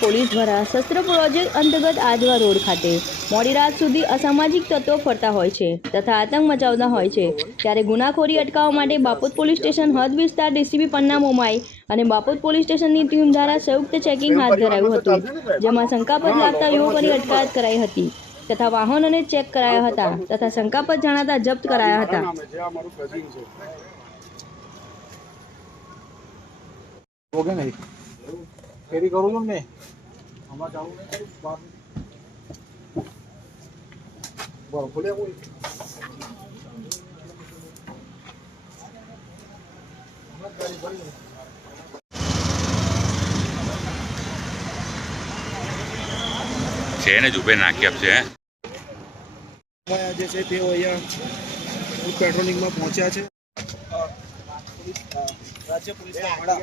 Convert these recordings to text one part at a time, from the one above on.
Police દ્વારા શસ્ત્ર project અંતર્ગત આજવા રોડ ખાતે મોડી રાત સુધી અસામાજિક તત્વો ફરતા હોય છે તથા આતંક મચાવતા હોય છે, ત્યારે ગુનાખોરી અટકાવવા માટે બાપોદ પોલીસ સ્ટેશન હદ વિસ્તાર ડીસીપી પન્ના મોમાઈ અને બાપોદ પોલીસ સ્ટેશનની ટીમ દ્વારા સંયુક્ત ચેકિંગ હાથ ધરાયું હતું, જેમાં શંકાસ્પદ લાગતા યુવકોની અટકાયત કરાઈ હતી તથા વાહનોને ચેક કરાયા હતા તથા શંકાસ્પદ જણાતા જપ્ત કરાયા હતા। ઓકે નહીં ફેરી કરું છું ને આમાં જાવું નહીં બહાર બરાબર ખોલ્યા કોઈ છે ને જુબે નાખી આપશે જે છે તેઓ અહીંયા પેટ્રોલિંગમાં પહોંચ્યા છે। રાજ્ય પોલીસના વડા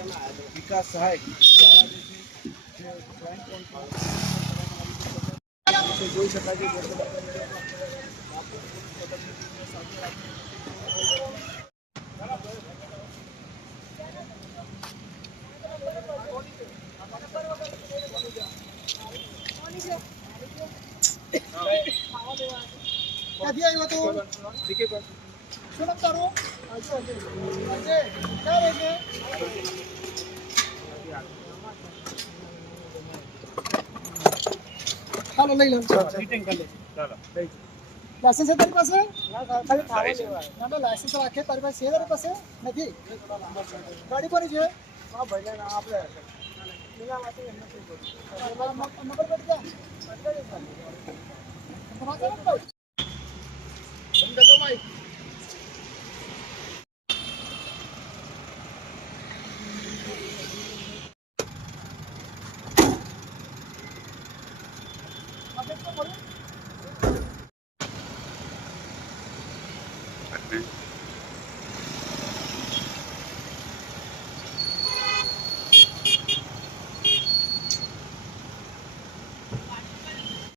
વિકાસ સહાયક દ્વારા જે છે જોઈ શકાય છે ક્યાંથી આવ્યો તો શું નામ તારું? ચાલો લઈ લો મીટિંગ કરી લે ચાલો લાયસન્સ છે તારી પાસે? ના તો લાયસન્સ રાખે તારી પાસે છે? તારી પાસે નથી? ગાડી કોની છે? હા ભાઈ આપણે નંબર બેઠ જા Apa itu?